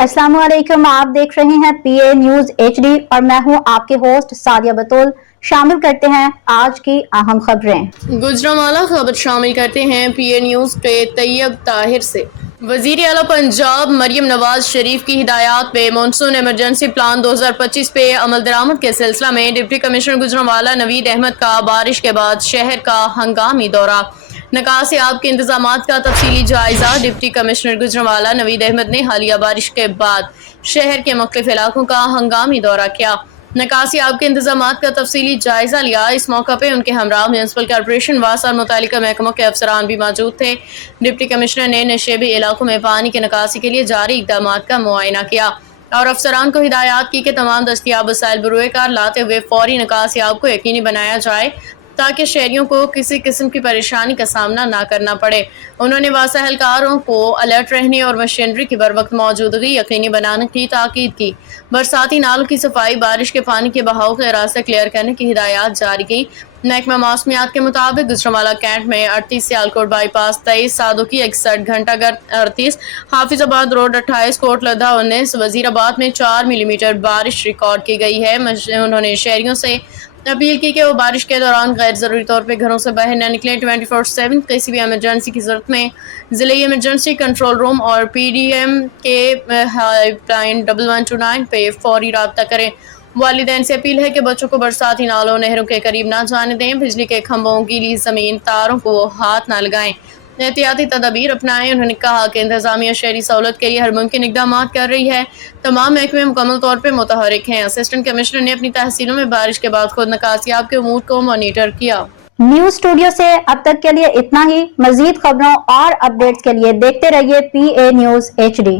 अस्सलाम वालेकुम, आप देख रहे हैं पीए न्यूज एचडी और मैं हूं आपके होस्ट सादिया बतूल। शामिल करते हैं आज की अहम खबरें। गुजरांवाला खबर शामिल करते हैं पीए न्यूज पे तैयब ताहिर से। वजीर आला पंजाब मरियम नवाज शरीफ की हिदायत पे मानसून इमरजेंसी प्लान 2025 पे अमल दरामद के सिलसिला में डिप्टी कमिश्नर गुजरांवाला नवीद अहमद का बारिश के बाद शहर का हंगामी दौरा। निकासी आब के इंतजामात का तफसीली जायजा। डिप्टी कमिश्नर गुजरांवाला नवीद अहमद ने हालिया बारिश के बाद शहर के मुख्तलिफ इलाकों का हंगामी दौरा किया। निकासी आब के इंतजामात का तफसीली जायजा लिया। इस मौका पे उनके हमरा म्यूनसिपल कॉर्पोरेशन वासा और मुतालिका महकमों के अफसरान भी मौजूद थे। डिप्टी कमिश्नर ने नशेबी इलाकों में पानी की निकासी के लिए जारी इकदाम का मुआयना किया और अफसरान को हिदायत की कि तमाम दस्तियाब वसाइल बरूए कार लाते हुए फौरी निकासी आब को यकीनी बनाया जाए ताकि शहरियों को किसी किस्म की परेशानी का सामना ना करना पड़े। उन्होंने वासा एहलकारों को अलर्ट रहने और मशीनरी की बर वक्त मौजूदगी यकीनी बनाने की ताकीद की। बरसाती नालों की सफाई, बारिश के पानी के बहाव के रास्ते क्लियर करने की हिदायत जारी की। महकमा मौसमियात के मुताबिक गुजरांवाला कैंट में 38, सियालकोट बाईपास 23, सादुकी 61, घंटाघर 38, हाफिजाबाद रोड 28, कोट लद्दा 19, वजीराबाद में 4 मिलीमीटर बारिश रिकॉर्ड की गई है। उन्होंने शहरियों से अपील की कि वो बारिश के दौरान गैर ज़रूरी तौर पर घरों से बाहर न निकलें। 24/7 किसी भी एमरजेंसी की ज़रूरत में ज़िले इमरजेंसी कंट्रोल रूम और पीडीएम के हेल्पलाइन 1129 पे फौरी रब्ता करें। वालिदैन से अपील है कि बच्चों को बरसाती नालों नहरों के करीब ना जाने दें। बिजली के खंभों, गीली ज़मीन, तारों को हाथ ना लगाएं। एहतियाती तदाबीर अपनाएं। उन्होंने कहा कि इंतजामिया शहरी सहूलत के लिए हर मुमकिन इकदाम कर रही है। तमाम महकमे मुकम्मल तौर पर मुतहरिक हैं। असिस्टेंट कमिश्नर ने अपनी तहसीलों में बारिश के बाद खुद निकासियाब के उमूर को मॉनिटर किया। न्यूज स्टूडियो से अब तक के लिए इतना ही। मजीद खबरों और अपडेट्स के लिए देखते रहिए पीए न्यूज एचडी।